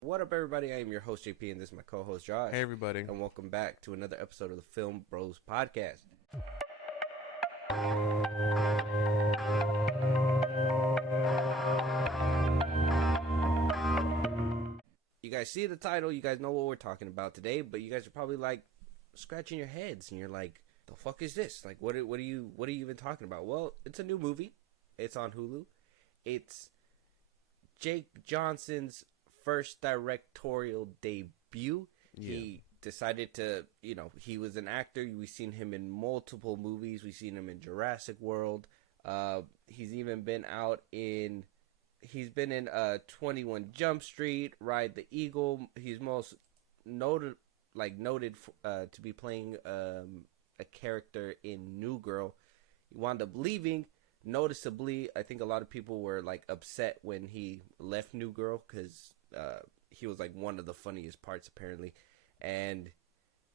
What up, everybody? I am your host, JP, and this is my co-host, Josh. Hey, everybody. And welcome back to another episode of the FilmBros podcast. You guys see the title, you guys know what we're talking about today, but you guys are probably like scratching your heads, and you're like, the fuck is this? Like, what are you even talking about? Well, it's a new movie. It's on Hulu. It's Jake Johnson's first directorial debut. Yeah. He decided to, he was an actor. We've seen him in multiple movies. We've seen him in Jurassic World. He's even been in 21 Jump Street, Ride the Eagle. He's most noted to be playing a character in New Girl. He wound up leaving. Noticeably, I think a lot of people were like upset when he left New Girl because he was like one of the funniest parts apparently, and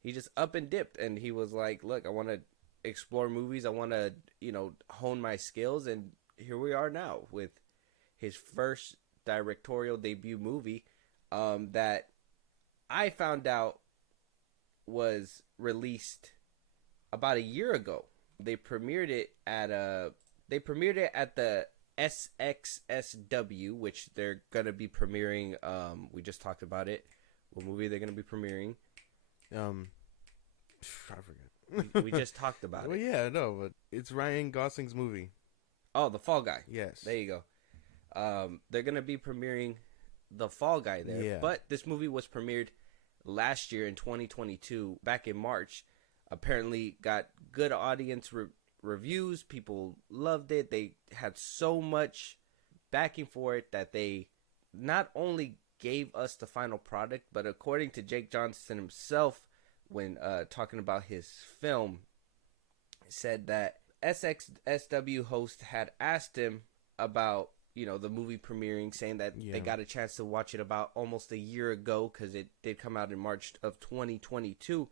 he just up and dipped, and he was like, look, I want to explore movies, I want to hone my skills, and here we are now with his first directorial debut movie that I found out was released about a year ago. They premiered it at the SXSW, which they're going to be premiering. We just talked about it. What movie they're going to be premiering? I forget. We just talked about Well, it. yeah, no, but it's Ryan Gosling's movie. Oh, The Fall Guy. Yes. There you go. They're going to be premiering The Fall Guy there. Yeah. But this movie was premiered last year in 2022, back in March. Apparently got good audience reviews. People loved it. They had so much backing for it that they not only gave us the final product, but according to Jake Johnson himself, when talking about his film, said that SXSW host had asked him about the movie premiering, saying that they got a chance to watch it about almost a year ago because it did come out in March of 2022.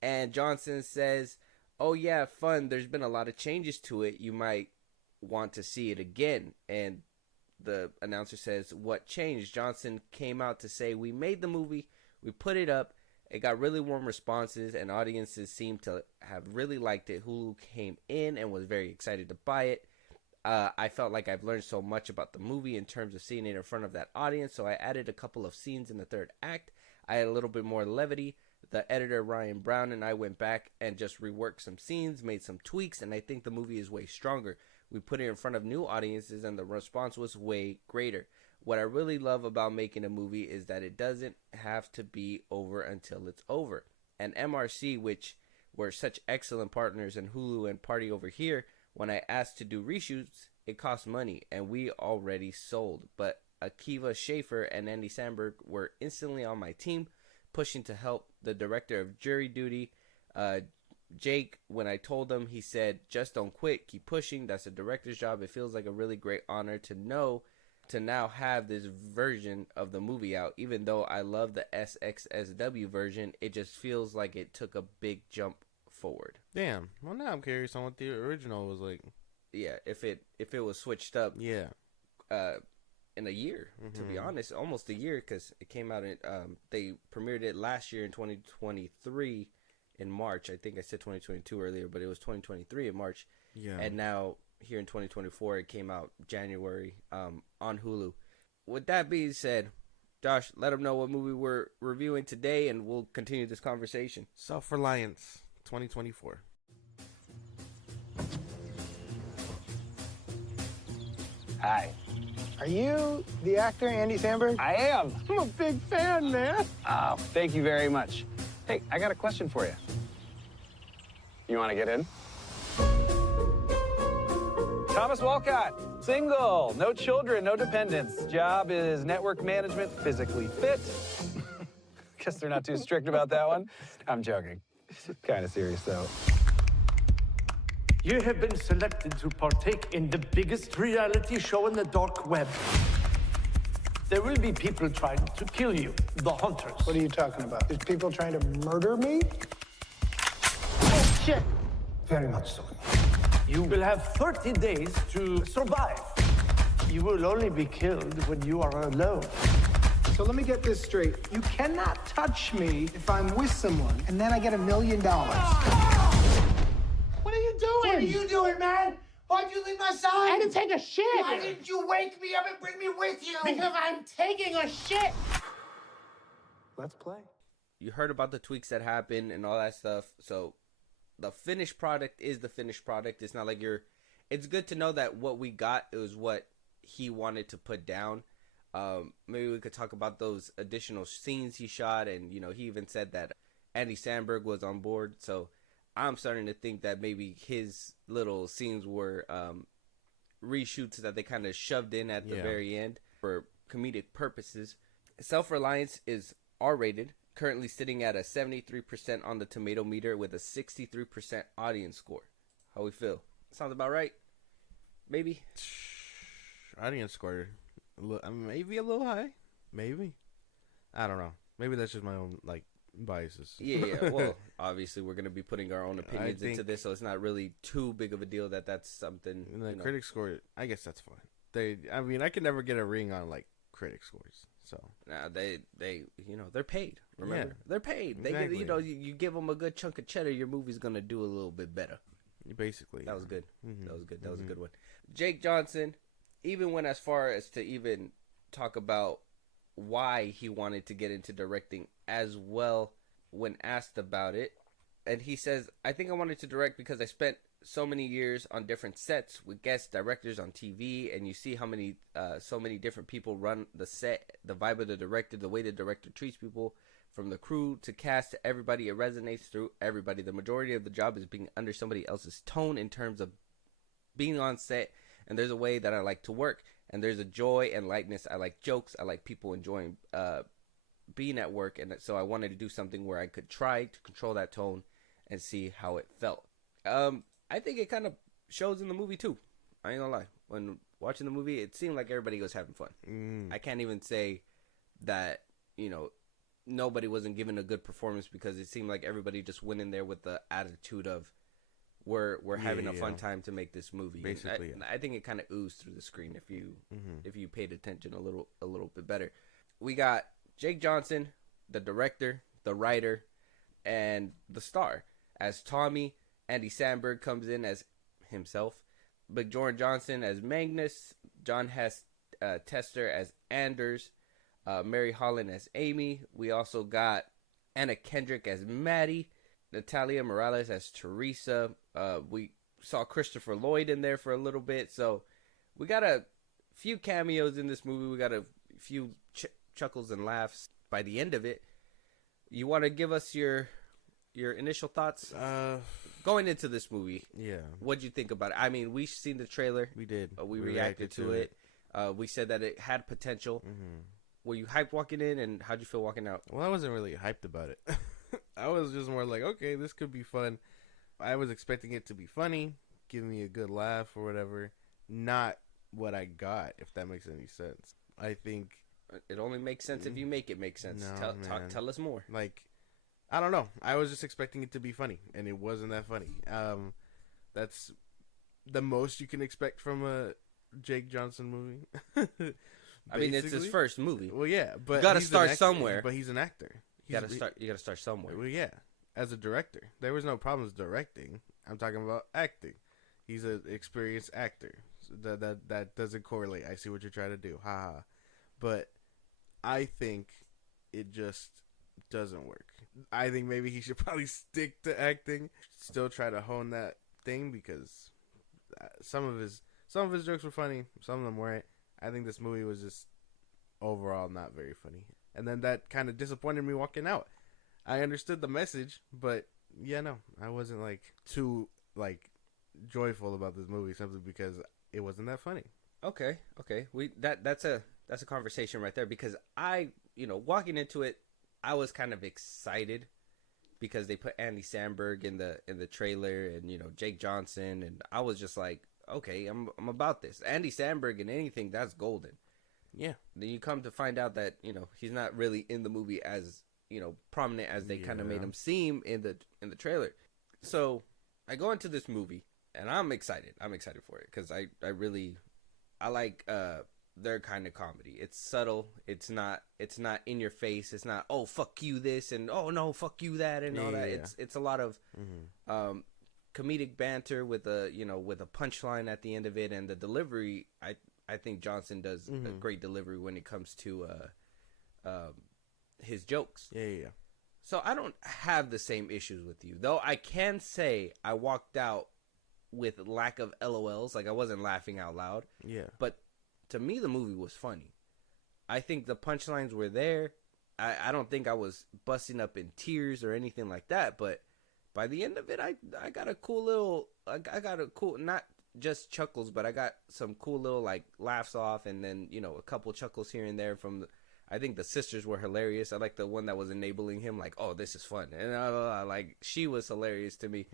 And Johnson says, oh yeah, fun, there's been a lot of changes to it, you might want to see it again. And the announcer says, what changed? Johnson came out to say, we made the movie, we put it up, it got really warm responses, and audiences seemed to have really liked it. Hulu came in and was very excited to buy it. I felt like I've learned so much about the movie in terms of seeing it in front of that audience, so I added a couple of scenes in the third act. I had a little bit more levity. The editor, Ryan Brown, and I went back and just reworked some scenes, made some tweaks, and I think the movie is way stronger. We put it in front of new audiences, and the response was way greater. What I really love about making a movie is that it doesn't have to be over until it's over. And MRC, which were such excellent partners in Hulu and Party Over Here, when I asked to do reshoots, it cost money, and we already sold. But Akiva Schaffer and Andy Samberg were instantly on my team, pushing to help. The director of Jury Duty, Jake, when I told him, he said, just don't quit, keep pushing. That's a director's job. It feels like a really great honor to now have this version of the movie out. Even though I love the SXSW version, it just feels like it took a big jump forward. Damn. Well, now I'm curious on what the original was like. Yeah, if it was switched up. Yeah. In a year, to be honest, almost a year, because it came out in they premiered it last year in 2023 in March. I think I said 2022 earlier, but it was 2023 in March. Yeah. And now here in 2024, it came out January on Hulu. With that being said, Josh, let them know what movie we're reviewing today, and we'll continue this conversation. Self-Reliance 2024. Hi. Are you the actor, Andy Samberg? I am. I'm a big fan, man. Oh, thank you very much. Hey, I got a question for you. You want to get in? Thomas Walcott, single, no children, no dependents. Job is network management, physically fit. Guess they're not too strict about that one. I'm joking. Kind of serious, though. You have been selected to partake in the biggest reality show in the dark web. There will be people trying to kill you, the hunters. What are you talking about? There's people trying to murder me? Oh, shit. Very much so. You will have 30 days to survive. You will only be killed when you are alone. So let me get this straight. You cannot touch me if I'm with someone, and then I get $1 million. What are you doing? What are you doing, man? Why'd you leave my side? I had to take a shit. Why didn't you wake me up and bring me with you? Because I'm taking a shit. Let's play. You heard about the tweaks that happened and all that stuff. So the finished product is the finished product. It's not like it's good to know that what we got is what he wanted to put down. Maybe we could talk about those additional scenes he shot, and he even said that Andy Samberg was on board. So I'm starting to think that maybe his little scenes were reshoots that they kind of shoved in at the very end for comedic purposes. Self-Reliance is R-rated, currently sitting at a 73% on the tomato meter with a 63% audience score. How we feel? Sounds about right? Maybe? Audience score, maybe a little high. Maybe. I don't know. Maybe that's just my own, biases. Yeah. Well, obviously we're going to be putting our own opinions into this, so it's not really too big of a deal that's something. And the critic score, I guess that's fine. I can never get a ring on, critic scores. So nah, they're paid. Remember, Yeah. they're paid. Exactly. They get, you give them a good chunk of cheddar, your movie's gonna do a little bit better. basically, That was good. Mhm. That was good. That was a good one. Jake Johnson even went as far as to even talk about why he wanted to get into directing as well when asked about it. And he says, I think I wanted to direct because I spent so many years on different sets with guest directors on TV, and you see how many so many different people run the set, the vibe of the director, the way the director treats people, from the crew to cast to everybody. It resonates through everybody. The majority of the job is being under somebody else's tone in terms of being on set, and there's a way that I like to work, and there's a joy and lightness. I like jokes. I like people enjoying being at work, and so I wanted to do something where I could try to control that tone and see how it felt. I think it kind of shows in the movie too. I ain't gonna lie. When watching the movie, it seemed like everybody was having fun. I can't even say that, nobody wasn't given a good performance, because it seemed like everybody just went in there with the attitude of we're having a fun time to make this movie. Basically, I think it kind of oozed through the screen if you paid attention a little bit better. We got Jake Johnson, the director, the writer, and the star as Tommy. Andy Samberg comes in as himself. Bjorn Johnson as Magnus. John Hess Tester as Anders. Mary Holland as Amy. We also got Anna Kendrick as Maddie. Natalia Morales as Teresa. We saw Christopher Lloyd in there for a little bit. So we got a few cameos in this movie. We got a few chuckles and laughs by the end of it. You want to give us your initial thoughts going into this movie? Yeah. What'd you think about it? I mean, we seen the trailer. We did. We reacted to it. We said that it had potential. Were you hyped walking in, and how'd you feel walking out? Well, I wasn't really hyped about it. I was just more like, okay, this could be fun. I was expecting it to be funny, give me a good laugh or whatever. Not what I got, if that makes any sense. I think it only makes sense if you make it make sense. No, Tell us more. I don't know. I was just expecting it to be funny, and it wasn't that funny. That's the most you can expect from a Jake Johnson movie. I mean, it's his first movie. Well, yeah, but you got to start somewhere. But he's an actor. You got to start somewhere. Well, yeah, as a director, there was no problems directing. I'm talking about acting. He's an experienced actor. So that doesn't correlate. I see what you're trying to do. Ha ha. But I think it just doesn't work. I think maybe he should probably stick to acting. Still try to hone that thing, because some of his jokes were funny. Some of them weren't. I think this movie was just overall not very funny. And then that kind of disappointed me walking out. I understood the message, but no, I wasn't too joyful about this movie simply because it wasn't that funny. Okay. That's a conversation right there, because I, walking into it, I was kind of excited because they put Andy Samberg in the trailer, and Jake Johnson, and I was just like, okay, I'm about this. Andy Samberg in anything, that's golden. Yeah. Then you come to find out that he's not really in the movie as prominent as they kind of made him seem in the trailer. So I go into this movie and I'm excited. I'm excited for it because I like their kind of comedy. It's subtle. It's not in your face. It's not, oh, fuck you this and oh no, fuck you that and all that. Yeah. It's a lot of comedic banter with a punchline at the end of it, and the delivery. I think Johnson does a great delivery when it comes to his jokes. Yeah. So I don't have the same issues with you, though. I can say I walked out with lack of LOLs, like I wasn't laughing out loud. Yeah. But to me, the movie was funny. I think the punchlines were there. I don't think I was busting up in tears or anything like that. But by the end of it, I got a cool little, I got a cool, not just chuckles, but I got some cool little like laughs off, and then a couple chuckles here and there from. I think the sisters were hilarious. I like the one that was enabling him, like, oh, this is fun, and like she was hilarious to me.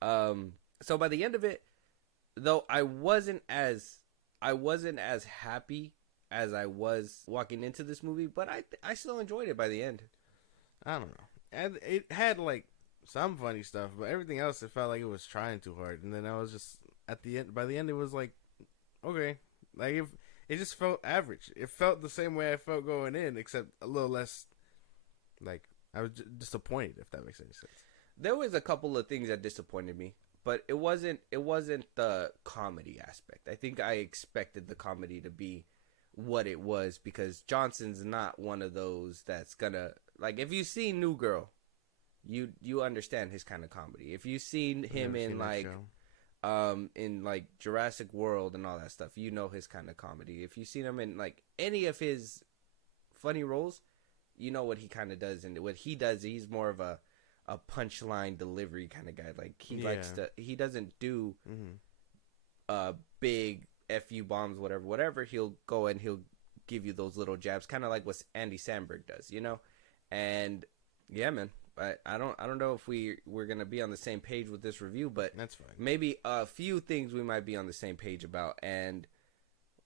So by the end of it, though, I wasn't as happy as I was walking into this movie, but I still enjoyed it by the end. I don't know. And it had like some funny stuff, but everything else, it felt like it was trying too hard. And then I was just at the end. By the end, it was like, okay, like it just felt average. It felt the same way I felt going in, except a little less. Like I was disappointed, if that makes any sense. There was a couple of things that disappointed me, but it wasn't the comedy aspect. I think I expected the comedy to be what it was, because Johnson's not one of those that's gonna, like, if you've seen New Girl, you understand his kind of comedy. If you've seen him in like Jurassic World and all that stuff, you know his kind of comedy. If you've seen him in like any of his funny roles, you know what he kind of does. And what he does, he's more of a punchline delivery kind of guy. Like he doesn't do big FU bombs, whatever. He'll go and he'll give you those little jabs, kind of like what Andy Samberg does, And yeah, man, I don't know if we're gonna be on the same page with this review, but that's fine. Maybe a few things we might be on the same page about, and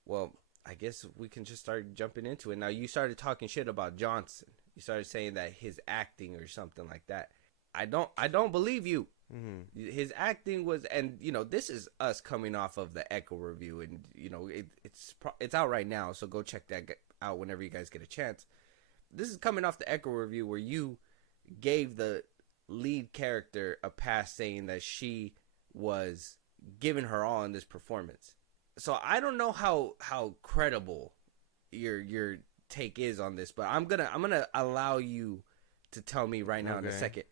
well, I guess we can just start jumping into it. Now, you started talking shit about Johnson. You started saying that his acting or something like that. I don't believe you. His acting was, and this is us coming off of the Echo review, and it's out right now, so go check that out whenever you guys get a chance. This is coming off the Echo review where you gave the lead character a pass, saying that she was giving her all in this performance. So I don't know how credible your take is on this, but I'm gonna allow you to tell me right now in a second.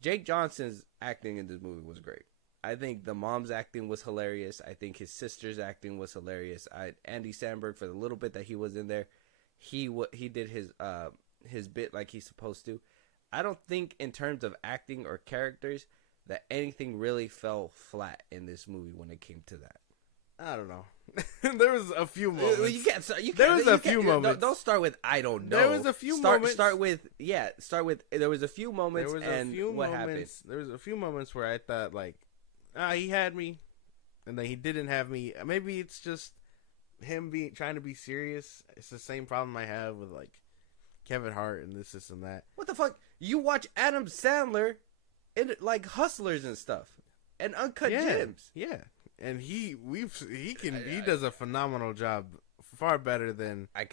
Jake Johnson's acting in this movie was great. I think the mom's acting was hilarious. I think his sister's acting was hilarious. Andy Samberg, for the little bit that he was in there, he did his bit like he's supposed to. I don't think in terms of acting or characters that anything really fell flat in this movie when it came to that. I don't know. There was a few moments. There was a few moments. Don't start with I don't know. There was a few moments. Start with there was a few moments. Happened? There was a few moments where I thought like, he had me, and then he didn't have me. Maybe it's just him trying to be serious. It's the same problem I have with like Kevin Hart and this and that. What the fuck? You watch Adam Sandler in like Hustlers and stuff and Uncut Gems. Yeah. And he does a phenomenal job, far better than I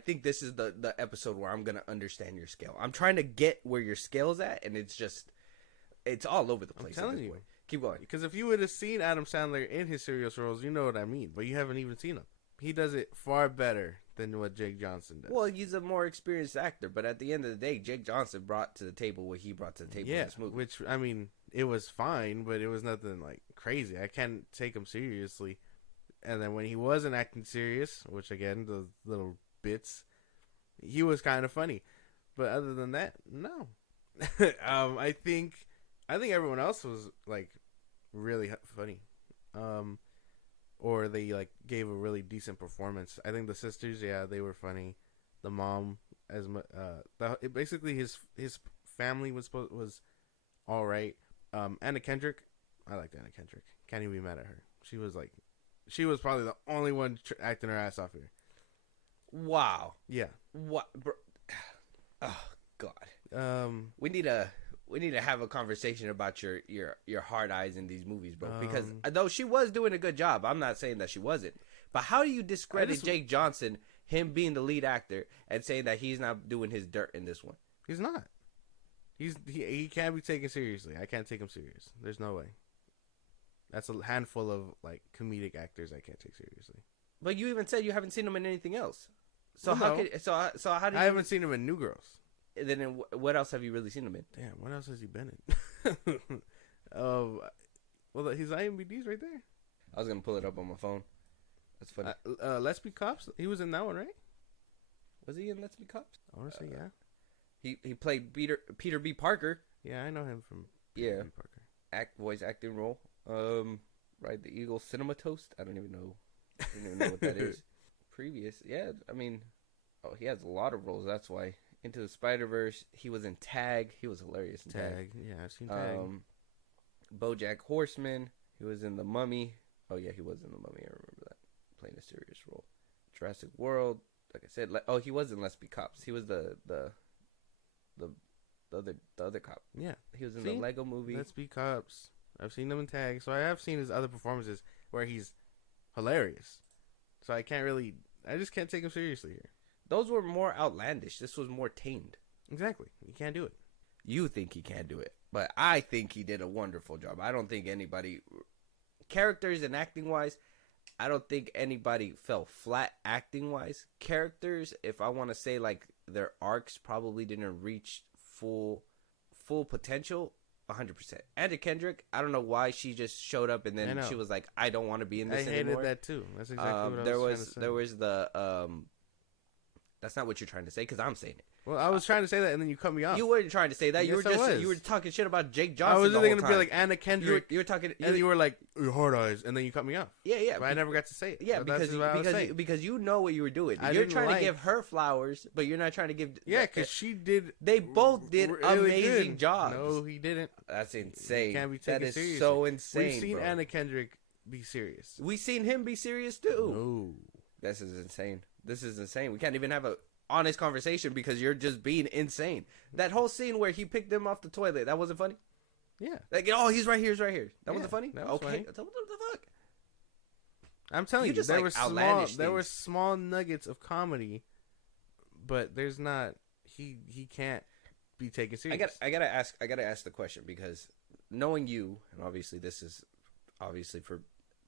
think this is the episode where I'm gonna understand your scale. I'm trying to get where your scale's at, and it's all over the place. I'm telling you, keep going. Because if you would have seen Adam Sandler in his serious roles, you know what I mean. But you haven't even seen him. He does it far better than what Jake Johnson does. Well, he's a more experienced actor, but at the end of the day, Jake Johnson brought to the table what he brought to the table in this movie. Which, I mean, it was fine, but it was nothing like crazy. I can't take him seriously. And then when he wasn't acting serious, which again, the little bits, he was kind of funny. But other than that, no. I think everyone else was like really funny. Or they like gave a really decent performance. I think the sisters, they were funny. The mom, basically his family was all right. Anna Kendrick, I liked Anna Kendrick. Can't even be mad at her. She was probably the only one acting her ass off here. Wow. Yeah. What? Bro. Oh God. We need a we need to have a conversation about your hard eyes in these movies, bro. Because though she was doing a good job, I'm not saying that she wasn't. But how do you discredit Jake Johnson, him being the lead actor, and saying that he's not doing his dirt in this one? He's not. He can't be taken seriously. I can't take him serious. There's no way. That's a handful of like comedic actors I can't take seriously. But you even said you haven't seen him in anything else. So Well, how do you? I haven't seen him in New Girls. Then what else have you really seen him in? Damn, what else has he been in? Well, his IMDb's right there. I was gonna pull it up on my phone. That's funny. Let's Be Cops. He was in that one, right? Was he in Let's Be Cops? I want to say yeah. He played Peter B. Parker. Yeah, I know him from Yeah. B. Parker. Voice acting role. Right, the Eagle Cinema Toast. I don't even know what that is. Previous, yeah. I mean, he has a lot of roles. That's why Into the Spider-Verse. He was in Tag. He was hilarious in Tag. Yeah, I've seen Tag. BoJack Horseman. He was in The Mummy. Oh yeah, he was in The Mummy. I remember that, playing a serious role. Jurassic World. Like I said, he was in Let's Be Cops. He was the other cop. Yeah, he was in the Lego Movie. Let's Be Cops. I've seen him in Tag, so I have seen his other performances where he's hilarious. So I just can't take him seriously here. Those were more outlandish. This was more tamed. Exactly. You can't do it. You think he can't do it, but I think he did a wonderful job. I don't think anybody, characters and acting wise, I don't think anybody fell flat acting wise. Characters, if I want to say like their arcs probably didn't reach full potential. 100%. Anna Kendrick, I don't know why she just showed up and then she was like, I don't want to be in this anymore. I hated that too. That's exactly what I was trying to say. There was the that's not what you're trying to say because I'm saying it. Well, I was trying to say that and then you cut me off. You weren't trying to say that. Yes, You were talking shit about Jake Johnson. I was the going whole to time. be like Anna Kendrick. You were talking, and you were like your hard eyes, and then you cut me off. Yeah. But I never got to say it. Yeah, So because you know what you were doing. You're didn't trying to give her flowers, but you're not trying to give. Yeah, because she did. They both did really amazing good. jobs. No, he didn't. That's insane. You can't be taken that is seriously. so insane. We've seen bro. Anna Kendrick be serious. We've seen him be serious too. No. This is insane. This is insane. We can't even have a honest conversation because you're just being insane. That whole scene where he picked him off the toilet, that wasn't funny? Yeah. Like, he's right here, That wasn't funny? That was funny. What the fuck? I'm telling you, just there like were outlandish there were things. small nuggets of comedy, but there's not. He can't be taken serious. I gotta ask the question because knowing you, and obviously this is obviously for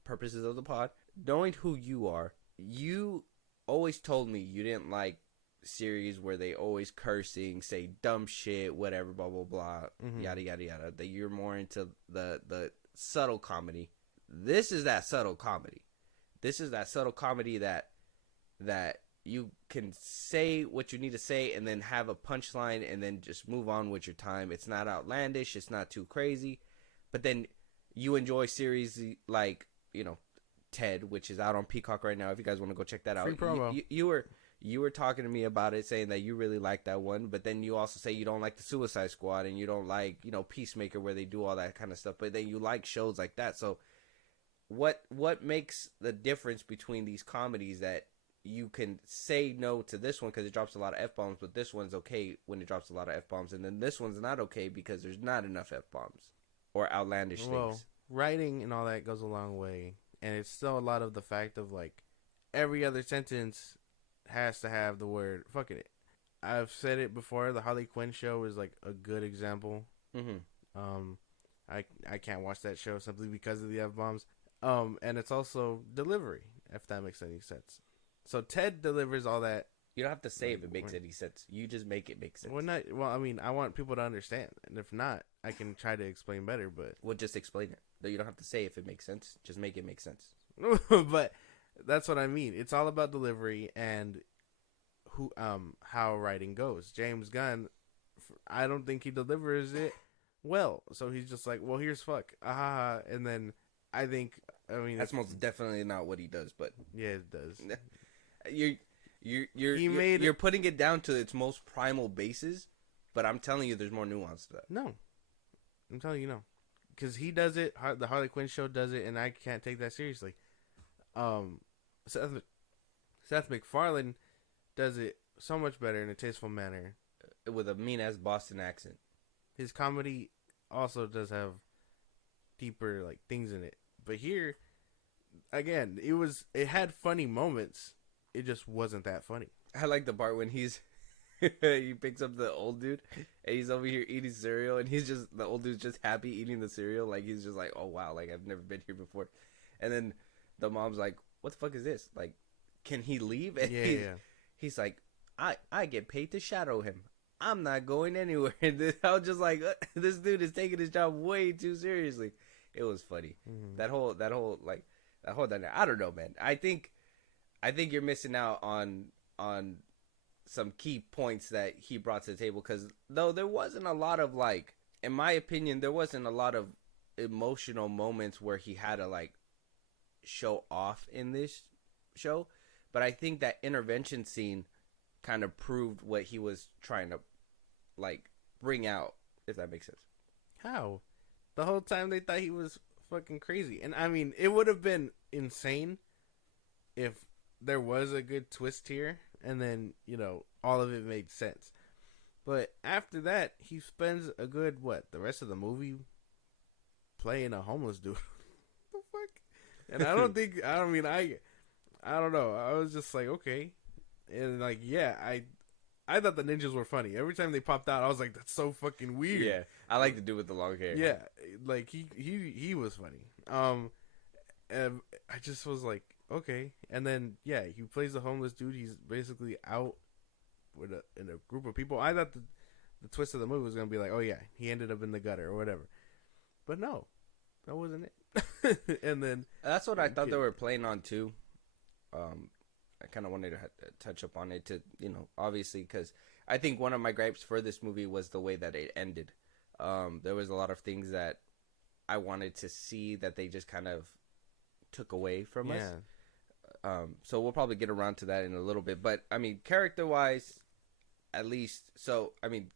purposes of the pod, knowing who you are, you always told me you didn't like series where they always cursing, say dumb shit, whatever, blah blah blah, yada yada yada. That you're more into the subtle comedy. This is that subtle comedy. This is that subtle comedy that you can say what you need to say and then have a punchline and then just move on with your time. It's not outlandish. It's not too crazy. But then you enjoy series like, Ted, which is out on Peacock right now. If you guys want to go check that out. Free promo. You were talking to me about it, saying that you really like that one, but then you also say you don't like the Suicide Squad and you don't like, Peacemaker where they do all that kind of stuff, but then you like shows like that. So what makes the difference between these comedies that you can say no to this one because it drops a lot of F-bombs, but this one's okay when it drops a lot of F-bombs, and then this one's not okay because there's not enough F-bombs or outlandish things? Writing and all that goes a long way, and it's still a lot of the fact of, like, every other sentence has to have the word fuck it. I've said it before, the Harley Quinn show is like a good example. I can't watch that show simply because of the F-bombs. And it's also delivery, if that makes any sense. So Ted delivers all that. You don't have to say if it makes any sense. You just make it make sense. I mean, I want people to understand, and if not, I can try to explain better. But Well, just explain it. You don't have to say if it makes sense. Just make it make sense. but that's what I mean. It's all about delivery and how writing goes. James Gunn, I don't think he delivers it well. So he's just like, well, here's fuck, and then I mean that's most definitely not what he does. But yeah, it does. You're putting it down to its most primal basis, but I'm telling you, there's more nuance to that. No, I'm telling you no, because he does it. The Harley Quinn show does it, and I can't take that seriously. Seth MacFarlane does it so much better in a tasteful manner With a mean ass Boston accent. his comedy also does have deeper like things in it. But here, again, it had funny moments. It just wasn't that funny. I like the part when he picks up the old dude and he's over here eating cereal and the old dude's just happy eating the cereal. Like, he's just like, oh wow, like I've never been here before. And then the mom's like, what the fuck is this? Like, can he leave? And he's like, I get paid to shadow him. I'm not going anywhere. And I was just like, this dude is taking his job way too seriously. It was funny. Mm-hmm. That whole dynamic. I don't know, man. I think you're missing out on some key points that he brought to the table, because though there wasn't a lot of, like, in my opinion, there wasn't a lot of emotional moments where he had to like show off in this show, but I think that intervention scene kind of proved what he was trying to like bring out, if that makes sense. How? The whole time they thought he was fucking crazy. And I mean, it would have been insane if there was a good twist here and then, you know, all of it made sense. But after that, he spends a good, the rest of the movie playing a homeless dude. What the fuck? And I don't know. I was just like, okay. And like, yeah, I thought the ninjas were funny. Every time they popped out, I was like, that's so fucking weird. Yeah, I like the dude with the long hair. Yeah, like he was funny. And I just was like, okay. And then yeah, he plays the homeless dude. He's basically out in a group of people. I thought the twist of the movie was gonna be like, oh yeah, he ended up in the gutter or whatever. But no, that wasn't it. And then that's what I thought they were playing on too. I kind of wanted to touch up on it to, you know, obviously, because I think one of my gripes for this movie was the way that it ended. There was a lot of things that I wanted to see that they just kind of took away from us. So we'll probably get around to that in a little bit. But, I mean, character-wise, at least, so, I mean,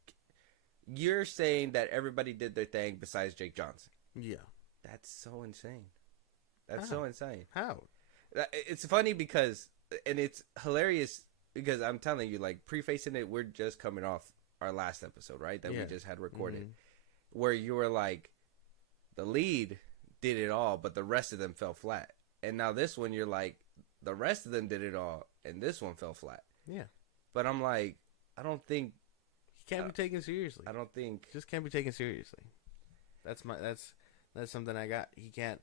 you're saying that everybody did their thing besides Jake Johnson. Yeah. That's so insane. That's so insane. How? It's funny because... And it's hilarious because I'm telling you, like, prefacing it, we're just coming off our last episode, right? That we just had recorded. Mm-hmm. Where you were like, the lead did it all, but the rest of them fell flat. And now this one, you're like, the rest of them did it all, and this one fell flat. Yeah. But I'm like, I don't think... He can't be taken seriously. I don't think... Just can't be taken seriously. That's something I got. I can't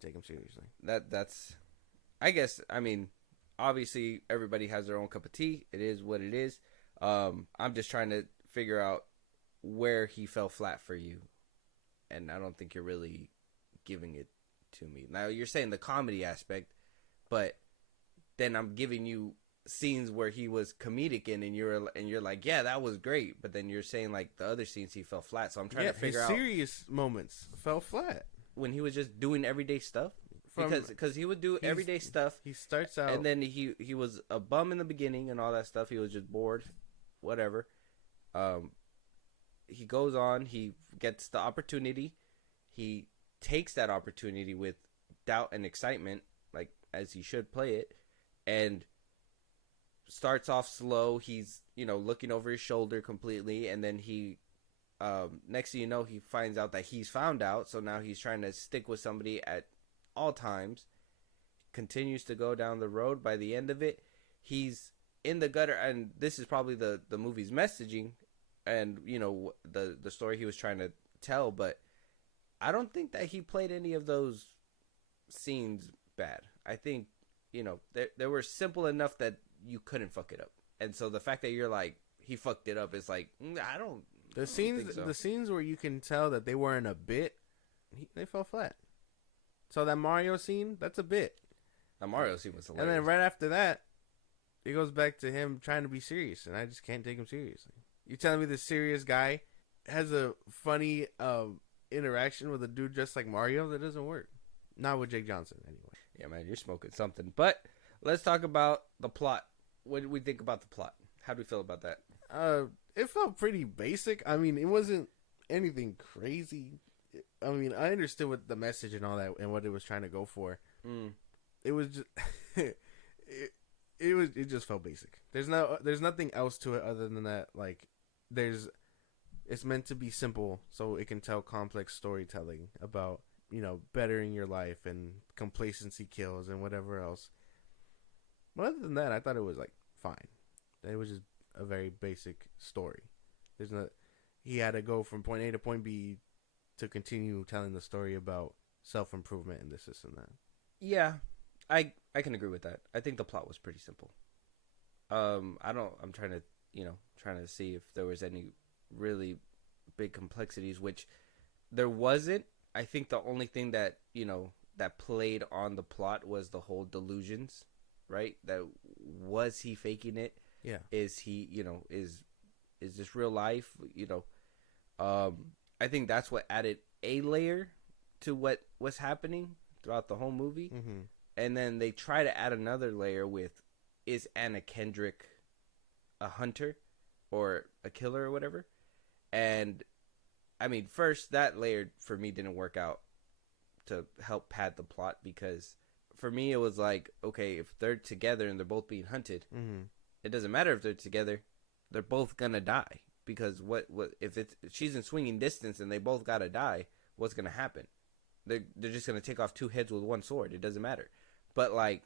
take him seriously. That's... I guess, I mean, obviously everybody has their own cup of tea. It is what it is. I'm just trying to figure out where he fell flat for you. And I don't think you're really giving it to me. Now, you're saying the comedy aspect, but then I'm giving you scenes where he was comedic in, and you're like, yeah, that was great. But then you're saying, like, the other scenes he fell flat. So I'm trying to figure out. Serious moments fell flat. When he was just doing everyday stuff? Because he would do everyday stuff. He starts out, and then he was a bum in the beginning and all that stuff. He was just bored, whatever. He goes on. He gets the opportunity. He takes that opportunity with doubt and excitement, like as he should play it, and starts off slow. He's looking over his shoulder completely, and then he. Next thing you know, he finds out that he's found out. So now he's trying to stick with somebody at all times, continues to go down the road. By the end of it, he's in the gutter, and this is probably the movie's messaging and the story he was trying to tell, but I don't think that he played any of those scenes bad. I think they were simple enough that you couldn't fuck it up, and so the fact that you're like, he fucked it up, is like, I don't think so. The scenes where you can tell that they weren't a bit, they fell flat. So that Mario scene, that's a bit. The Mario scene was hilarious. And then right after that, it goes back to him trying to be serious, and I just can't take him seriously. You telling me this serious guy has a funny interaction with a dude just like Mario? That doesn't work. Not with Jake Johnson, anyway. Yeah, man, you're smoking something. But let's talk about the plot. What did we think about the plot? How do we feel about that? It felt pretty basic. I mean, it wasn't anything crazy. I mean, I understood what the message and all that and what it was trying to go for. It was just it just felt basic. There's nothing else to it other than that. Like, there's It's meant to be simple so it can tell complex storytelling about, bettering your life and complacency kills and whatever else. But other than that, I thought it was like fine. It was just a very basic story. He had to go from point A to point B to continue telling the story about self-improvement and this and that. Yeah, I can agree with that. I think the plot was pretty simple. I'm trying to see if there was any really big complexities, which there wasn't. I think the only thing that, that played on the plot was the whole delusions, right? That was he faking it? Yeah. Is he, is this real life? I think that's what added a layer to what was happening throughout the whole movie. Mm-hmm. And then they try to add another layer with, is Anna Kendrick a hunter or a killer or whatever? And I mean, first, that layer for me didn't work out to help pad the plot, because for me it was like, okay, if they're together and they're both being hunted, it doesn't matter if they're together, they're both gonna die. Because what if she's in swinging distance and they both gotta die, what's gonna happen? They're just gonna take off two heads with one sword. It doesn't matter. But like,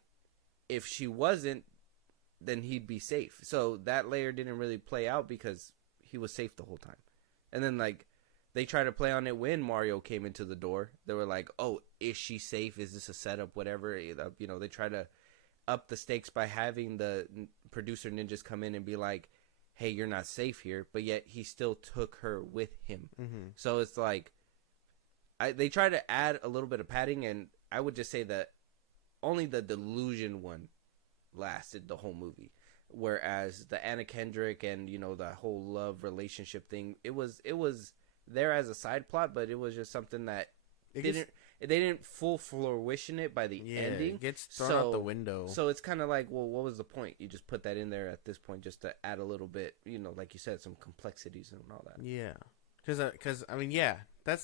if she wasn't, then he'd be safe. So that layer didn't really play out because he was safe the whole time. And then like, they tried to play on it when Mario came into the door. They were like, oh, is she safe? Is this a setup? Whatever. They try to up the stakes by having the producer ninjas come in and be like, hey, you're not safe here. But yet he still took her with him. Mm-hmm. So it's like, they try to add a little bit of padding, and I would just say that only the delusion one lasted the whole movie. Whereas the Anna Kendrick and, the whole love relationship thing, it was there as a side plot, but it was just something that they didn't full fruition it by the ending. It gets thrown out the window. So it's kind of like, well, what was the point? You just put that in there at this point just to add a little bit, like you said, some complexities and all that. Yeah. Because I mean, yeah, that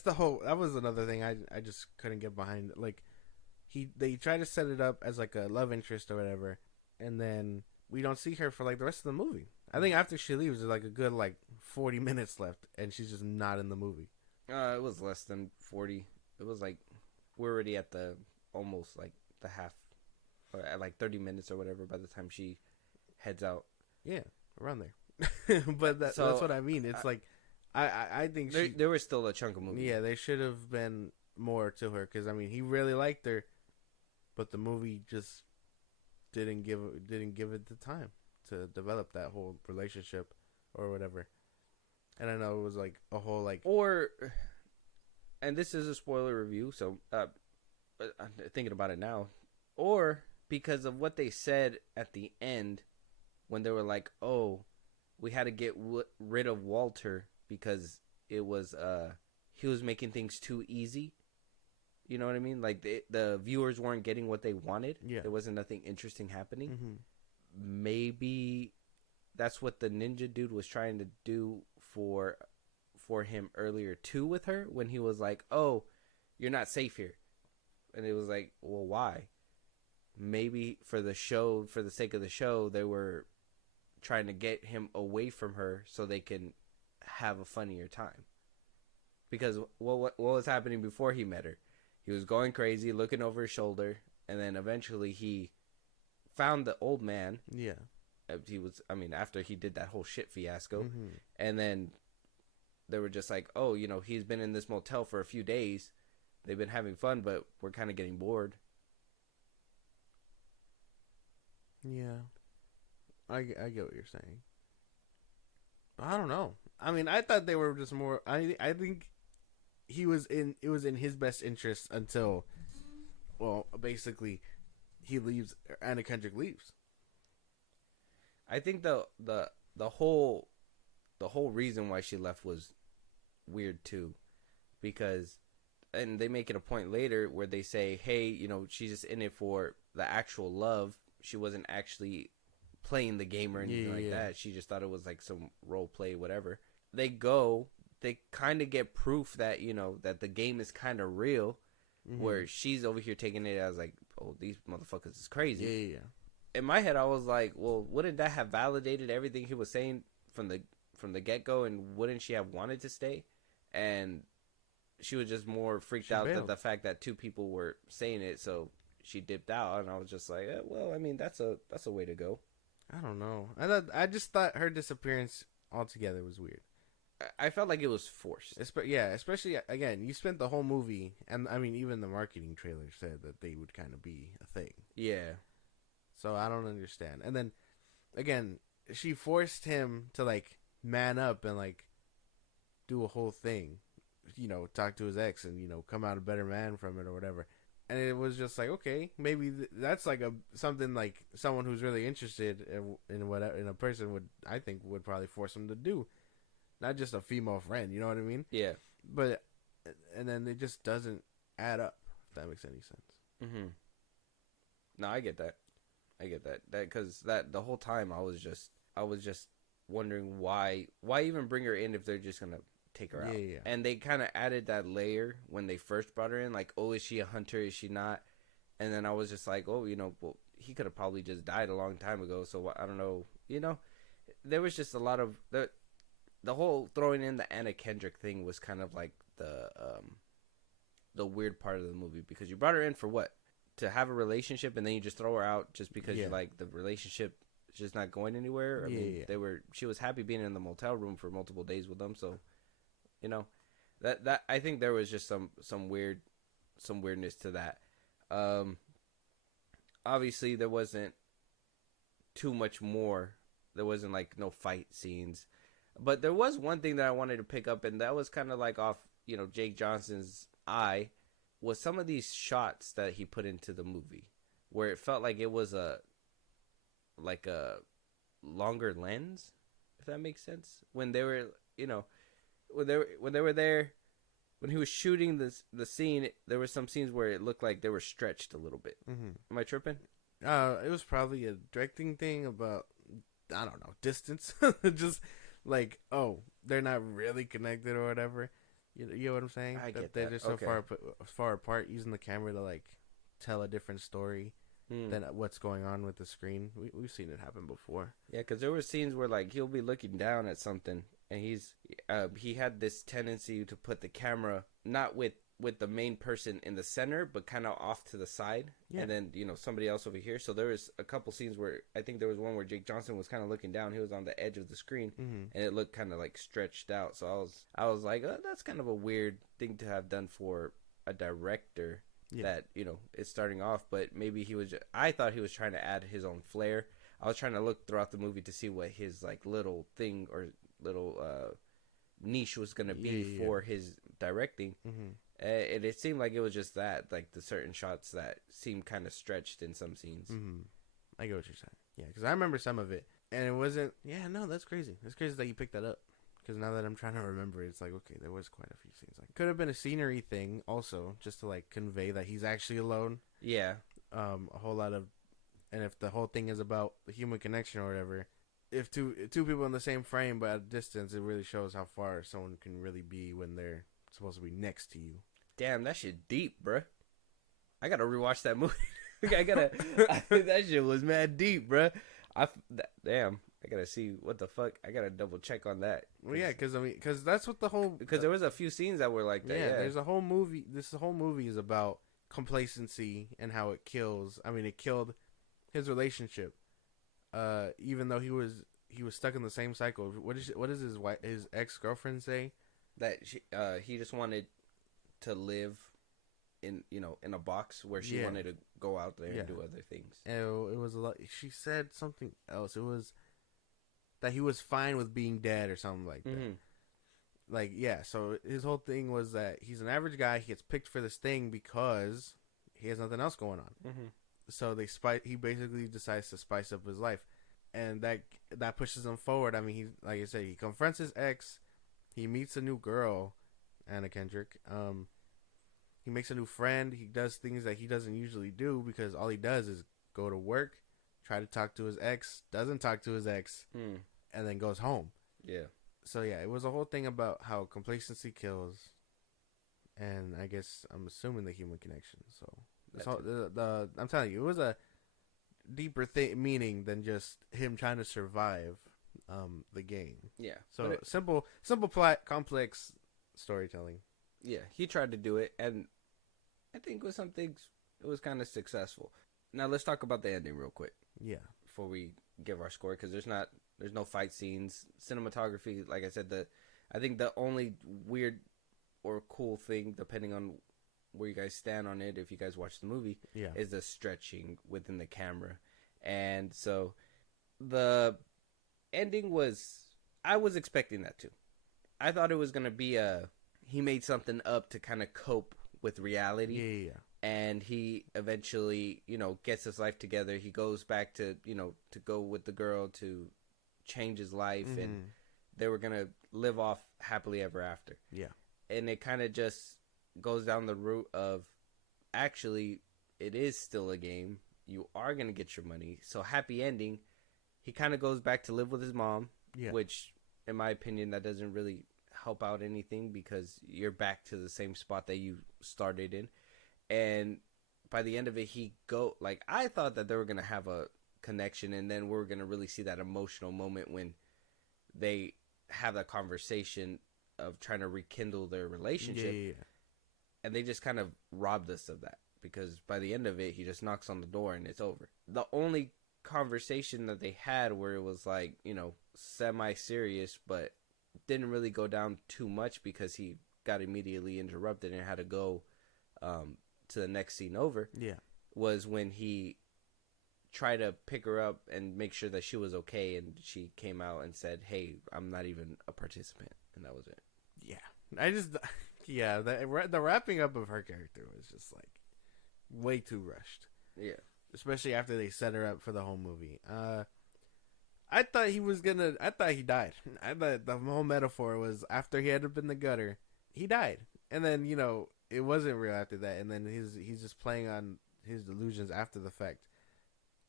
was another thing I just couldn't get behind. Like, they try to set it up as like a love interest or whatever, and then we don't see her for like the rest of the movie. I think after she leaves, there's like a good 40 minutes left, and she's just not in the movie. It was less than 40. It was like, we're already at almost like the half, or at like 30 minutes or whatever by the time she heads out. Yeah, around there. But that's what I mean. It's I think there was still a chunk of movie. Yeah, they should have been more to her, because I mean, he really liked her, but the movie just didn't give it the time to develop that whole relationship or whatever. And I know it was like a whole and this is a spoiler review, so I'm thinking about it now, or because of what they said at the end when they were like, oh, we had to get rid of Walter because it was he was making things too easy. You know what I mean? Like, the viewers weren't getting what they wanted. Yeah. There wasn't nothing interesting happening. Mm-hmm. Maybe that's what the ninja dude was trying to do for him earlier too with her, when he was like, oh, you're not safe here. And it was like, well, why? Maybe for the sake of the show, they were trying to get him away from her so they can have a funnier time. Because what was happening before he met her? He was going crazy, looking over his shoulder, and then eventually he found the old man. Yeah. After he did that whole shit fiasco. Mm-hmm. And then they were just like, oh, he's been in this motel for a few days. They've been having fun, but we're kind of getting bored. Yeah. I get what you're saying. I don't know. I mean, I thought they were just more... I think it was in his best interest until, well, basically, he leaves. Anna Kendrick leaves. I think the whole reason why she left was weird too, because, and they make it a point later where they say, hey, she's just in it for the actual love. She wasn't actually playing the game or anything that. She just thought it was like some role play, whatever. They kind of get proof that, that the game is kind of real, where she's over here taking it as like, oh, these motherfuckers is crazy. Yeah. In my head, I was like, well, wouldn't that have validated everything he was saying from from the get go, and wouldn't she have wanted to stay? And she was just more freaked out bailed. that the fact that 2 people were saying it, so she dipped out. And I was just like, well, I mean, that's a way to go. I don't know. I just thought her disappearance altogether was weird. I felt like it was forced. Especially again, you spent the whole movie, and I mean, even the marketing trailer said that they would kind of be a thing. Yeah. So I don't understand. And then, again, she forced him to like man up and like do a whole thing, talk to his ex and come out a better man from it or whatever. And it was just like, okay, maybe that's like something like someone who's really interested in a person would probably force him to do. Not just a female friend, you know what I mean? Yeah. But, and then it just doesn't add up, if that makes any sense. Mm-hmm. No, I get that. Because the whole time I was just wondering why even bring her in if they're just gonna take her out. Yeah. And they kind of added that layer when they first brought her in, like, oh, is she a hunter? Is she not? And then I was just like, oh, well, he could have probably just died a long time ago. So I don't know. There was just a lot of the whole throwing in the Anna Kendrick thing was kind of like the weird part of the movie, because you brought her in for what? To have a relationship, and then you just throw her out just because you like the relationship is just not going anywhere. I mean, she was happy being in the motel room for multiple days with them, so that I think there was just some weirdness to that. Obviously there wasn't too much more. There wasn't like no fight scenes. But there was one thing that I wanted to pick up, and that was kind of like off, Jake Johnson's eye, was some of these shots that he put into the movie, where it felt like it was a longer lens, if that makes sense. When they were, when they were there, when he was shooting the scene, there were some scenes where it looked like they were stretched a little bit. Mm-hmm. Am I tripping? It was probably a directing thing about, I don't know, distance. Just like, oh, they're not really connected or whatever. You know what I'm saying? I get they're that. just so Okay. far apart, using the camera to like tell a different story than what's going on with the screen. We've seen it happen before. Yeah, because there were scenes where like he'll be looking down at something, and he had this tendency to put the camera not with the main person in the center, but kind of off to the side, and then somebody else over here. So there was a couple scenes where I think there was one where Jake Johnson was kind of looking down. He was on the edge of the screen, and it looked kind of like stretched out. So I was like, oh, that's kind of a weird thing to have done for a director that is starting off. But maybe I thought he was trying to add his own flair. I was trying to look throughout the movie to see what his like little thing or little niche was gonna be for his directing. And it seemed like it was just that, like the certain shots that seemed kind of stretched in some scenes. I get what you're saying. Yeah, because I remember some of it, and it wasn't. Yeah, no, that's crazy. That's crazy that you picked that up. Because now that I'm trying to remember, it's like, okay, there was quite a few scenes. Like, could have been a scenery thing also, just to like convey that he's actually alone. Yeah. A whole lot of, and if the whole thing is about the human connection or whatever, if two people in the same frame but at a distance, it really shows how far someone can really be when they're supposed to be next to you. Damn, that shit deep, bruh. I gotta rewatch that movie. That shit was mad deep, bruh. Damn, I gotta see what the fuck. I gotta double check on that. Well, yeah, because that's what the whole. Because there was a few scenes that were like that. Yeah, there's a whole movie. This whole movie is about complacency and how it kills. I mean, it killed his relationship. Even though he was stuck in the same cycle. What does his ex-girlfriend say? That he just wanted to live in a box where she wanted to go out there and do other things. And it was a lot. She said something else. It was that he was fine with being dead or something like that. Like, yeah, so his whole thing was that he's an average guy. He gets picked for this thing because he has nothing else going on. So he basically decides to spice up his life, and that pushes him forward. I mean, he, like I said, he confronts his ex. He meets a new girl, Anna Kendrick. He makes a new friend. He does things that he doesn't usually do because all he does is go to work, try to talk to his ex, doesn't talk to his ex, and then goes home. Yeah. So yeah, it was a whole thing about how complacency kills, and I guess I'm assuming the human connection. So I'm telling you, it was a deeper meaning than just him trying to survive the game. Yeah. So simple plot, complex storytelling. Yeah, he tried to do it, and I think with some things it was kind of successful. Now let's talk about the ending real quick. Yeah. Before we give our score, because there's no fight scenes, cinematography. Like I said, I think the only weird or cool thing, depending on where you guys stand on it, if you guys watch the movie, is the stretching within the camera. And so the ending I was expecting that too. I thought it was going to be he made something up to kind of cope with reality. Yeah. And he eventually, gets his life together. He goes back to, to go with the girl to change his life. Mm-hmm. And they were going to live off happily ever after. Yeah. And it kind of just goes down the route of, actually, it is still a game. You are going to get your money. So happy ending. He kind of goes back to live with his mom, which, in my opinion, that doesn't really help out anything because you're back to the same spot that you started in. And by the end of it, I thought that they were going to have a connection, and then we're going to really see that emotional moment when they have that conversation of trying to rekindle their relationship. Yeah. And they just kind of robbed us of that, because by the end of it, he just knocks on the door and it's over. The only conversation that they had where it was like, semi-serious, but didn't really go down too much because he got immediately interrupted and had to go to the next scene over, was when he tried to pick her up and make sure that she was okay, and she came out and said, "Hey, I'm not even a participant," and that was it. The wrapping up of her character was just like way too rushed. Yeah, especially after they set her up for the whole movie. I thought he died. I thought the whole metaphor was after he ended up in the gutter, he died, and then it wasn't real after that, and then he's just playing on his delusions after the fact,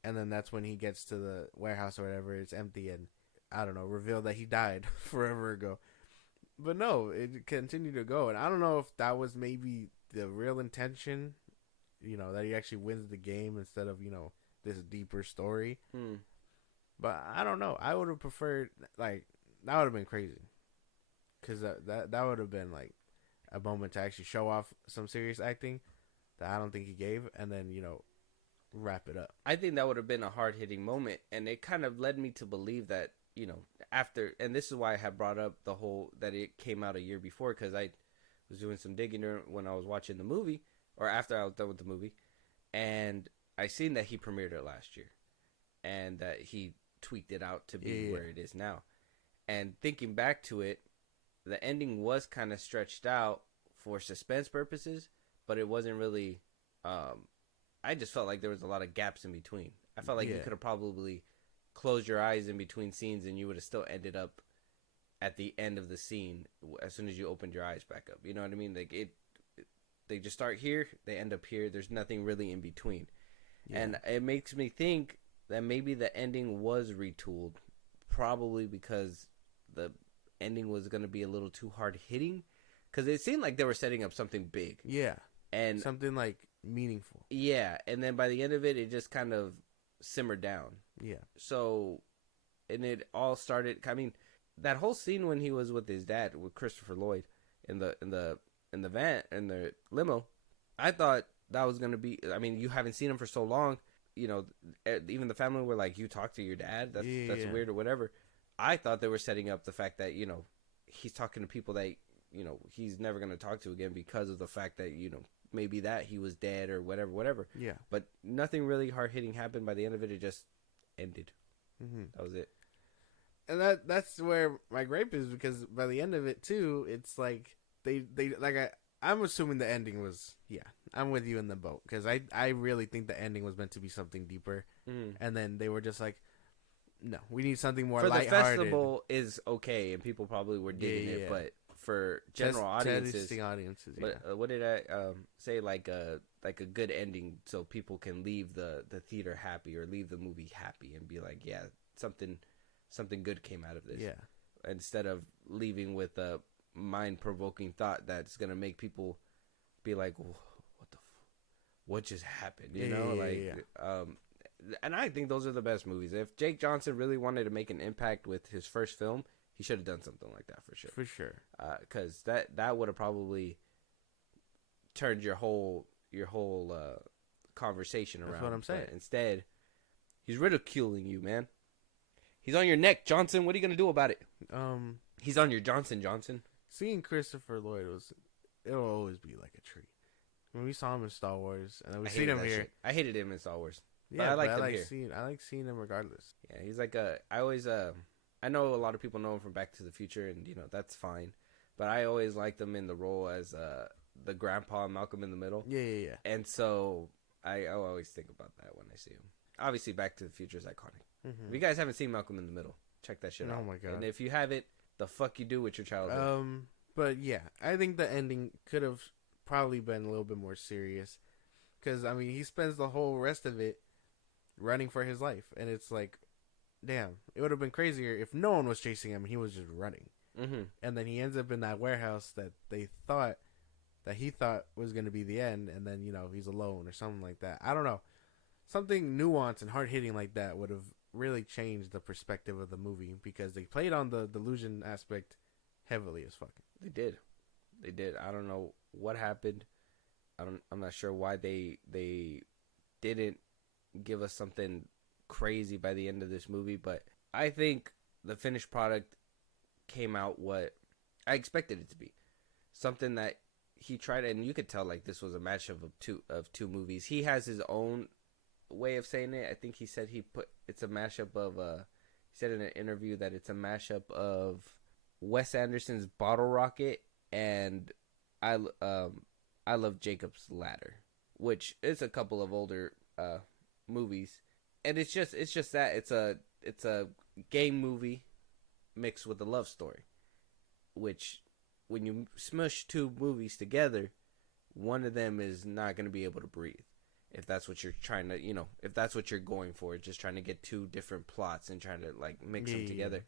and then that's when he gets to the warehouse or whatever, it's empty, and I don't know, revealed that he died forever ago. But no, it continued to go, and I don't know if that was maybe the real intention, that he actually wins the game instead of this deeper story. But I don't know. I would have preferred, that would have been crazy, because that would have been like a moment to actually show off some serious acting that I don't think he gave, and then wrap it up. I think that would have been a hard-hitting moment, and it kind of led me to believe that after, and this is why I had brought up the whole that it came out a year before, because I was doing some digging when I was watching the movie, or after I was done with the movie, and I seen that he premiered it last year, and that he tweaked it out to be where it is now. And thinking back to it, the ending was kind of stretched out for suspense purposes, but it wasn't really. I just felt like there was a lot of gaps in between. I felt like you could have probably closed your eyes in between scenes, and you would have still ended up at the end of the scene as soon as you opened your eyes back up. You know what I mean? Like they just start here, they end up here. There's nothing really in between, and it makes me think that maybe the ending was retooled, probably because the ending was going to be a little too hard hitting, because it seemed like they were setting up something big. Yeah. And something like meaningful. Yeah. And then by the end of it, it just kind of simmered down. Yeah. So, and it all started, I mean, that whole scene when he was with his dad, with Christopher Lloyd in the van, in the limo, I thought that was going to be, I mean, you haven't seen him for so long. Even the family were like, "You talk to your dad? That's weird," or whatever. I thought they were setting up the fact that he's talking to people that he's never going to talk to again because of the fact that maybe that he was dead or whatever. Yeah. But nothing really hard hitting happened. By the end of it, it just ended. Mm-hmm. That was it. And that's where my gripe is, because by the end of it too, it's like they I'm assuming the ending was, I'm with you in the boat, because I really think the ending was meant to be something deeper, and then they were just like, no, we need something more lighthearted. For the festival is okay, and people probably were digging it, but for general audiences, what did I say? Like a good ending, so people can leave the theater happy, or leave the movie happy, and be like, yeah, something good came out of this. Yeah, instead of leaving with a mind-provoking thought that's gonna make people be like, what just happened, And I think those are the best movies. If Jake Johnson really wanted to make an impact with his first film, he should have done something like that for sure. For sure. Because that would have probably turned your whole conversation around. That's what I'm saying. But instead, he's ridiculing you, man. He's on your neck, Johnson. What are you gonna do about it? He's on your Johnson. Seeing Christopher Lloyd it'll always be like a treat. When we saw him in Star Wars, and then we seen him here. Shit. I hated him in Star Wars. Yeah, but I like seeing him regardless. Yeah, he's like I know a lot of people know him from Back to the Future, and that's fine. But I always liked him in the role as the grandpa Malcolm in the Middle. Yeah. And so I always think about that when I see him. Obviously, Back to the Future is iconic. Mm-hmm. If you guys haven't seen Malcolm in the Middle, check that shit out. Oh my god! And if you haven't, the fuck you do with your childhood. But yeah, I think the ending could have probably been a little bit more serious, because I mean, he spends the whole rest of it running for his life, and it's like, damn, it would have been crazier if no one was chasing him and he was just running. Mm-hmm. And then he ends up in that warehouse that he thought was going to be the end, and then he's alone or something like that. I don't know, something nuanced and hard hitting like that would have really changed the perspective of the movie, because they played on the delusion aspect heavily as fuck. They did. I don't know what happened. I'm not sure why they didn't give us something crazy by the end of this movie, but I think the finished product came out what I expected it to be. Something that he tried, and you could tell like this was a mashup of two movies. He has his own way of saying it. I think he said it's a mashup of he said in an interview that it's a mashup of Wes Anderson's Bottle Rocket and I Love Jacob's Ladder, which is a couple of older movies, and it's just that it's a game movie mixed with a love story, which when you smush two movies together, one of them is not going to be able to breathe. If that's what you're trying to, if that's what you're going for, just trying to get two different plots and trying to like mix them together.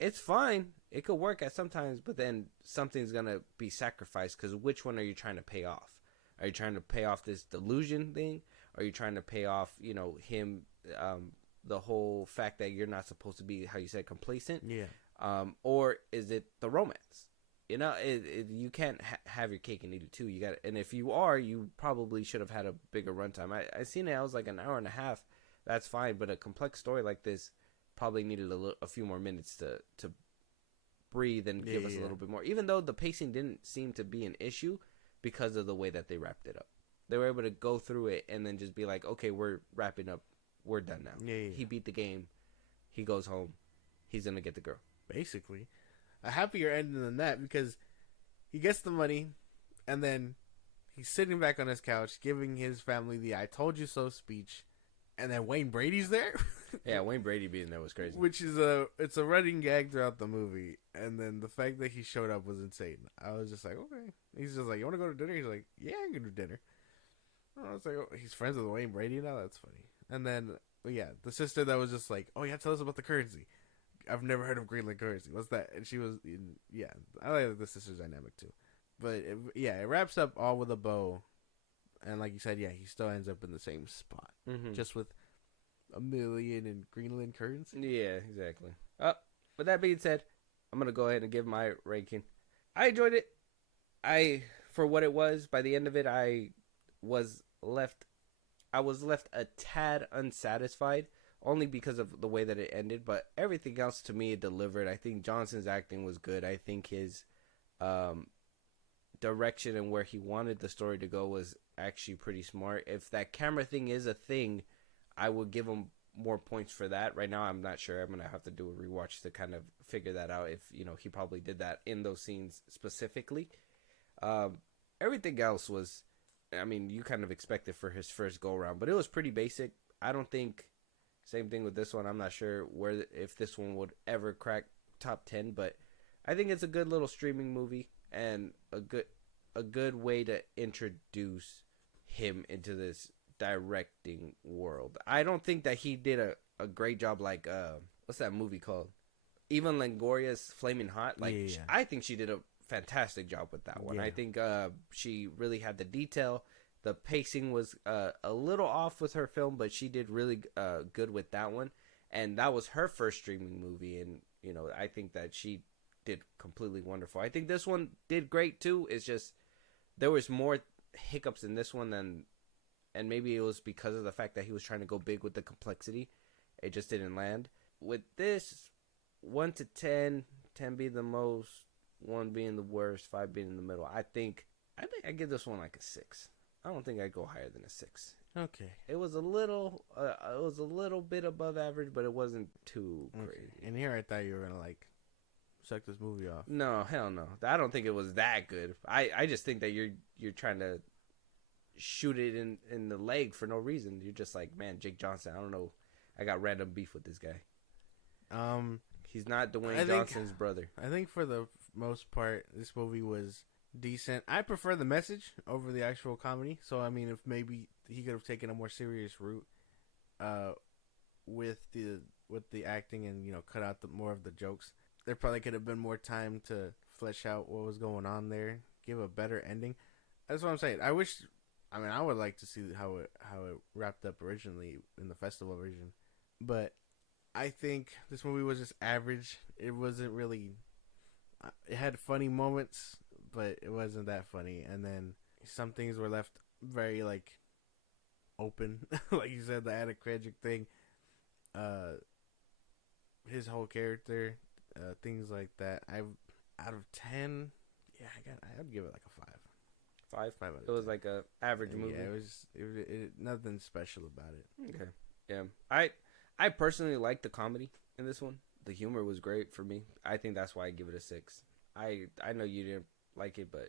It's fine. It could work at sometimes, but then something's going to be sacrificed, because which one are you trying to pay off? Are you trying to pay off this delusion thing? Are you trying to pay off, him, the whole fact that you're not supposed to be, how you said, complacent? Yeah. Or is it the romance? You can't have your cake and eat it too. You got, and if you are, you probably should have had a bigger runtime. I seen it. I was like an hour and a half. That's fine, but a complex story like this probably needed a few more minutes to breathe and give us a little bit more. Even though the pacing didn't seem to be an issue because of the way that they wrapped it up. They were able to go through it and then just be like, okay, we're wrapping up. We're done now. Yeah. He beat the game. He goes home. He's gonna get the girl. Basically, a happier ending than that, because he gets the money and then he's sitting back on his couch giving his family the "I told you so" speech, and then Wayne Brady's there. Yeah, Wayne Brady being there was crazy. Which is it's a running gag throughout the movie, and then the fact that he showed up was insane. I was just like, okay. He's just like, you want to go to dinner? He's like, yeah, I can do dinner. I was like, oh, he's friends with Wayne Brady now? That's funny. And then, yeah, the sister that was just like, oh, yeah, tell us about the currency. I've never heard of Greenland currency. What's that? And she was, yeah, I like the sister dynamic too. But, it wraps up all with a bow. And like you said, yeah, he still ends up in the same spot. Mm-hmm. Just with $1 million in Greenland currency. Yeah, exactly. With that being said, I'm going to go ahead and give my ranking. I enjoyed it. For what it was, by the end of it, I was left a tad unsatisfied, only because of the way that it ended, but everything else to me it delivered. I think Johnson's acting was good. I think his direction and where he wanted the story to go was actually pretty smart. If that camera thing is a thing, I would give him more points for that. Right now, I'm not sure. I'm going to have to do a rewatch to kind of figure that out, if, he probably did that in those scenes specifically. Everything else was, I mean, you kind of expect it for his first go-around, but it was pretty basic. I don't think, same thing with this one, I'm not sure if this one would ever crack top 10, but I think it's a good little streaming movie and a good way to introduce him into this directing world. I don't think that he did a great job like, what's that movie called? Eva Longoria's Flaming Hot. I think she did a fantastic job with that one. Yeah. I think she really had the detail The pacing was a little off with her film, but she did really good with that one. And that was her first streaming movie, and I think that she did completely wonderful. I think this one did great too. It's just there was more hiccups in this one than, and maybe it was because of the fact that he was trying to go big with the complexity. It just didn't land. With this, 1 to 10, 10 being the most, 1 being the worst, 5 being in the middle. I think I give this one like a 6. I don't think I'd go higher than a 6. Okay. It was a little bit above average, but it wasn't too crazy. And here I thought you were gonna like suck this movie off. No, hell no. I don't think it was that good. I just think that you're trying to shoot it in the leg for no reason. You're just like, man, Jake Johnson. I don't know. I got random beef with this guy. He's not Dwayne Johnson's brother. I think for the most part, this movie was decent. I prefer the message over the actual comedy. So I mean, if maybe he could have taken a more serious route, with the acting and cut out more of the jokes. There probably could have been more time to flesh out what was going on there, give a better ending. That's what I'm saying. I would like to see how it wrapped up originally in the festival version, but I think this movie was just average. It wasn't really. It had funny moments, but it wasn't that funny. And then some things were left very like open, like you said, the Anna Kendrick thing, his whole character. Things like that. Out of 10, yeah, I'd give it like a 5. 5 out of 10. It was like a average movie. Yeah, it nothing special about it. Okay. Yeah. I personally like the comedy in this one. The humor was great for me. I think that's why I give it a 6. I know you didn't like it, but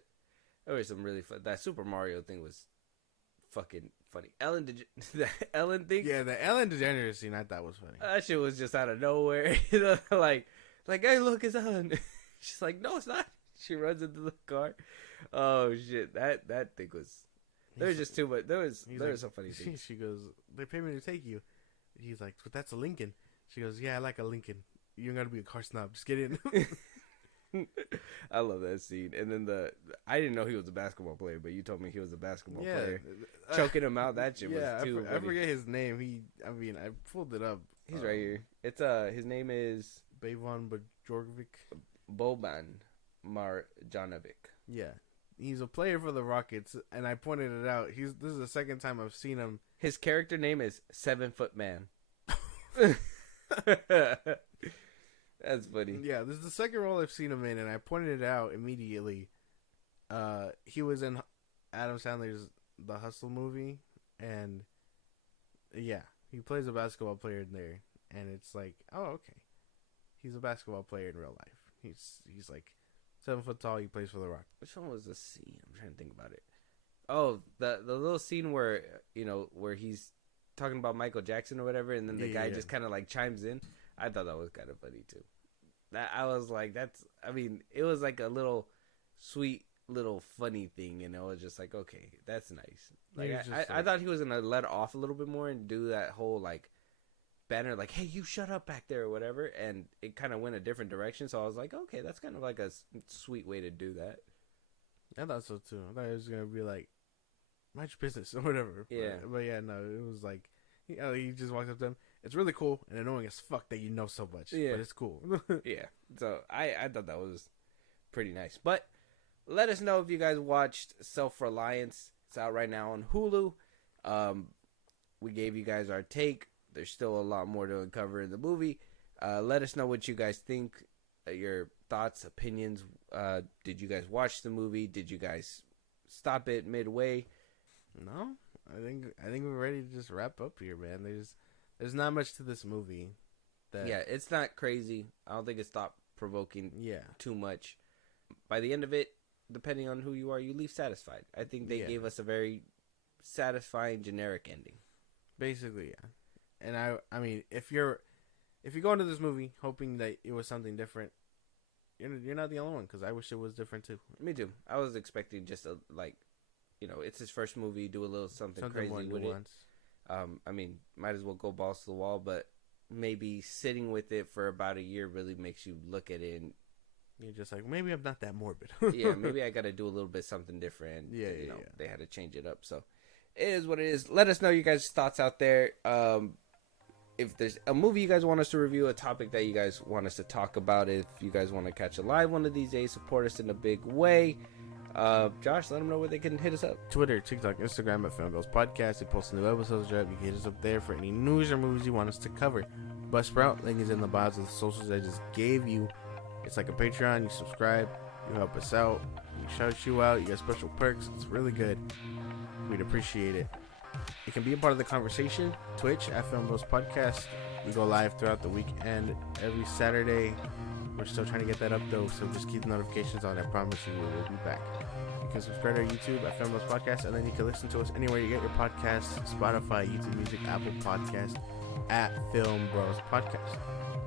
there was some really fun. That Super Mario thing was fucking funny. The Ellen thing? Yeah, the Ellen DeGeneres scene I thought was funny. That shit was just out of nowhere. Like, hey, look, it's on. She's like, no, it's not. She runs into the car. Oh shit, that thing was. There was just too much. There was some funny things. She goes, they pay me to take you. He's like, but that's a Lincoln. She goes, yeah, I like a Lincoln. You don't gotta be a car snob. Just get in. I love that scene. And then I didn't know he was a basketball player, but you told me he was a basketball player. Choking him out, that shit was too funny. I forget his name. I pulled it up. He's right here. It's his name is Bavon Bajorgovic. Boban Marjanovic. Yeah. He's a player for the Rockets, and I pointed it out. This is the second time I've seen him. His character name is 7-Foot Man. That's funny. Yeah, this is the second role I've seen him in, and I pointed it out immediately. He was in Adam Sandler's The Hustle movie, and yeah, he plays a basketball player in there, and it's like, oh, okay. He's a basketball player in real life. He's like 7 foot tall. He plays for the Rockets. Which one was the scene? I'm trying to think about it. Oh, the little scene where where he's talking about Michael Jackson or whatever, and then the guy just kind of like chimes in. I thought that was kind of funny too. That I was like, it was like a little sweet little funny thing, It was just like, okay, that's nice. Like I thought he was gonna let off a little bit more and do that whole like banner, like, hey, you shut up back there or whatever, and it kind of went a different direction. So I was like, okay, that's kind of like a sweet way to do that. I thought so too. I thought it was gonna be like, mind your business or whatever. Yeah, but yeah, no, it was like he just walks up to them. It's really cool and annoying as fuck that you know so much. Yeah, but it's cool. Yeah, so I thought that was pretty nice. But let us know if you guys watched Self-Reliance. It's out right now on Hulu. We gave you guys our take. There's still a lot more to uncover in the movie. Let us know what you guys think, your thoughts, opinions. Did you guys watch the movie? Did you guys stop it midway? No, I think we're ready to just wrap up here, man. There's not much to this movie. Yeah, it's not crazy. I don't think it's thought provoking. Too much. By the end of it, depending on who you are, you leave satisfied. I think they gave us a very satisfying generic ending. Basically, yeah. And I mean, if you go into this movie hoping that it was something different, you're not the only one, because I wish it was different too. Me too. I was expecting just it's his first movie, do a little something crazy with it. I mean, might as well go balls to the wall, but maybe sitting with it for about a year really makes you look at it and you're just like, maybe I'm not that morbid. Yeah, maybe I got to do a little bit something different. Yeah. They had to change it up. So it is what it is. Let us know you guys' thoughts out there. If there's a movie you guys want us to review, a topic that you guys want us to talk about, if you guys want to catch a live one of these days, support us in a big way. Josh, let them know where they can hit us up. Twitter, TikTok, Instagram at FilmBros Podcast. We post new episodes up. You can hit us up there for any news or movies you want us to cover. Buzzsprout, link is in the bios of the socials I just gave you. It's like a Patreon. You subscribe, you help us out, we shout you out, you get special perks. It's really good. We'd appreciate it. You can be a part of the conversation. Twitch at FilmBros Podcast. We go live throughout the weekend every Saturday. We're still trying to get that up though, so just keep the notifications on. I promise you we will be back. You can subscribe to our YouTube at FilmBros Podcast, and then you can listen to us anywhere you get your podcasts: Spotify, YouTube Music, Apple Podcast, at FilmBros Podcast.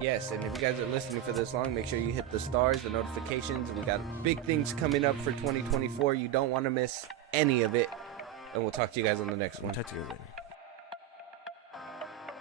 Yes, and if you guys are listening for this long, make sure you hit the stars, the notifications. We got big things coming up for 2024. You don't want to miss any of it. And we'll talk to you guys on the next one. Talk to you later.